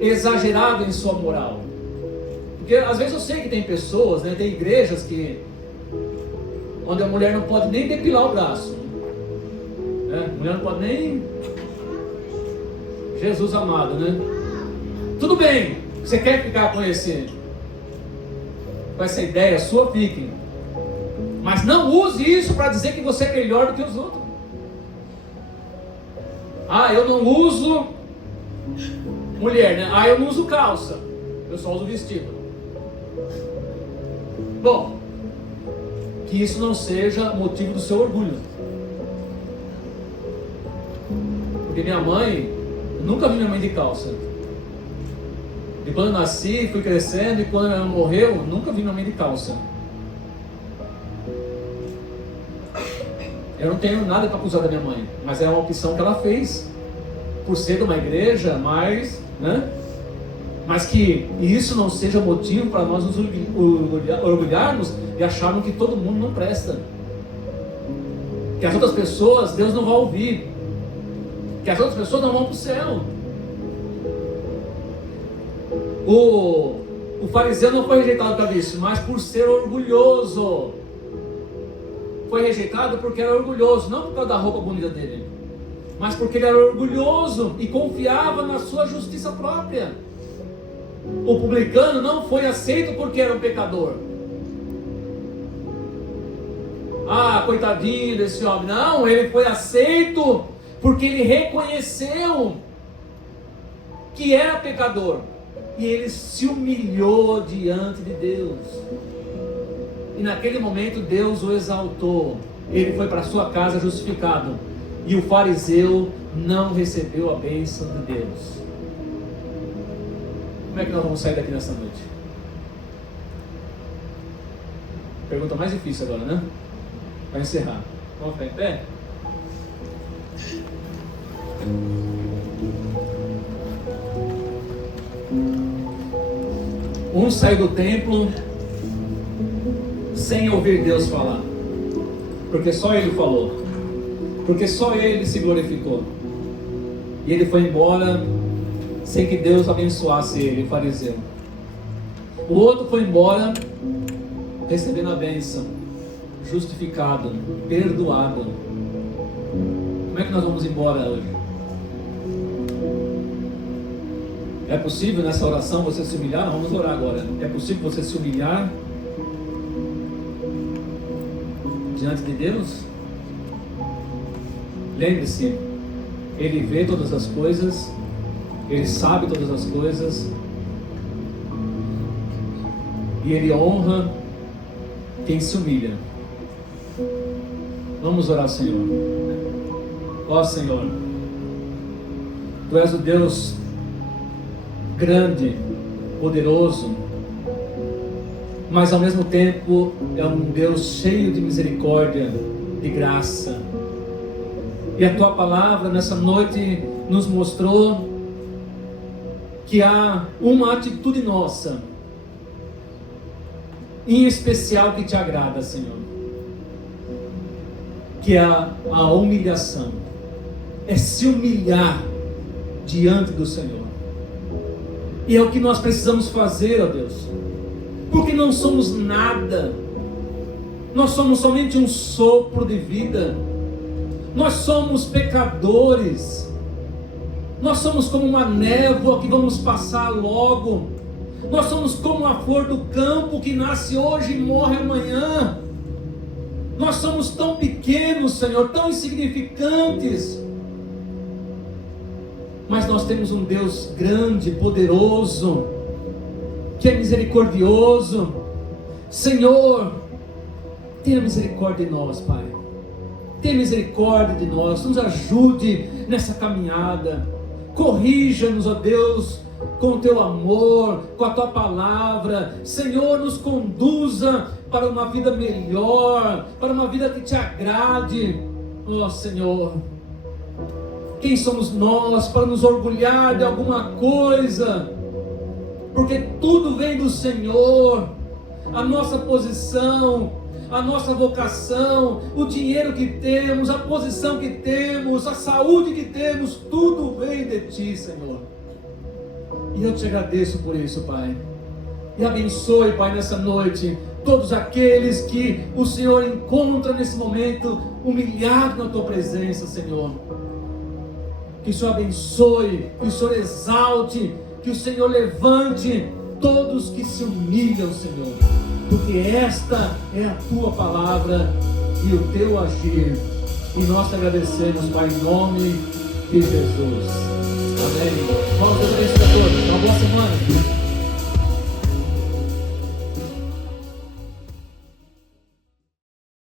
exagerado em sua moral. Porque às vezes eu sei que tem pessoas, né, tem igrejas onde a mulher não pode nem depilar o braço, né? A mulher não pode nem... Jesus amado, né? Tudo bem, você quer ficar com com essa ideia sua, fique. Mas não use isso para dizer que você é melhor do que os outros. Ah, eu não uso mulher, né? Ah, eu não uso calça, eu só uso vestido. Bom, que isso não seja motivo do seu orgulho. Porque minha mãe, eu nunca vi minha mãe de calça. E quando eu nasci, fui crescendo, e quando ela morreu, nunca vi minha mãe de calça. Eu não tenho nada para acusar da minha mãe, mas é uma opção que ela fez, por ser de uma igreja, mas que isso não seja motivo para nós nos orgulharmos e acharmos que todo mundo não presta, que as outras pessoas Deus não vai ouvir, que as outras pessoas não vão para o céu. O fariseu não foi rejeitado por causa disso, mas por ser orgulhoso. Foi rejeitado porque era orgulhoso, não por causa da roupa bonita dele, mas porque ele era orgulhoso e confiava na sua justiça própria. O publicano não foi aceito porque era um pecador. Ah, coitadinho desse homem. Não, ele foi aceito porque ele reconheceu que era pecador. E ele se humilhou diante de Deus. E naquele momento Deus o exaltou. Ele foi para sua casa justificado. E o fariseu não recebeu a bênção de Deus. Como é que nós vamos sair daqui nessa noite? Pergunta mais difícil agora, né? Para encerrar. Vamos ficar em pé? Um saiu do templo sem ouvir Deus falar, porque só ele falou, porque só ele se glorificou, e ele foi embora sem que Deus abençoasse ele, o fariseu. O outro foi embora recebendo a bênção, justificado, perdoado. Como é que nós vamos embora hoje? É possível nessa oração você se humilhar? Vamos orar agora. É possível você se humilhar diante de Deus? Lembre-se, Ele vê todas as coisas, Ele sabe todas as coisas, e Ele honra quem se humilha. Vamos orar, Senhor. Ó Senhor, Tu és o Deus grande, poderoso, mas ao mesmo tempo é um Deus cheio de misericórdia, de graça. E a Tua palavra nessa noite nos mostrou que há uma atitude nossa, em especial, que Te agrada, Senhor, que é a humilhação, é se humilhar diante do Senhor. E é o que nós precisamos fazer, ó Deus, porque não somos nada, nós somos somente um sopro de vida, nós somos pecadores, nós somos como uma névoa que vamos passar logo, nós somos como a flor do campo que nasce hoje e morre amanhã, nós somos tão pequenos, Senhor, tão insignificantes, mas nós temos um Deus grande, poderoso, que é misericordioso. Senhor, tenha misericórdia de nós, Pai. Tenha misericórdia de nós, nos ajude nessa caminhada. Corrija-nos, ó Deus, com o Teu amor, com a Tua palavra. Senhor, nos conduza para uma vida melhor, para uma vida que Te agrade. Ó Senhor, quem somos nós para nos orgulhar de alguma coisa? Porque tudo vem do Senhor. A nossa posição, a nossa vocação, o dinheiro que temos, a posição que temos, a saúde que temos, tudo vem de Ti, Senhor. E eu Te agradeço por isso, Pai. E abençoe, Pai, nessa noite, todos aqueles que o Senhor encontra nesse momento, humilhado na Tua presença, Senhor. Que o Senhor abençoe, que o Senhor exalte, que o Senhor levante todos que se humilham, Senhor, porque esta é a tua palavra e o teu agir. E nós te agradecemos, Pai, em nome de Jesus. Amém. Vamos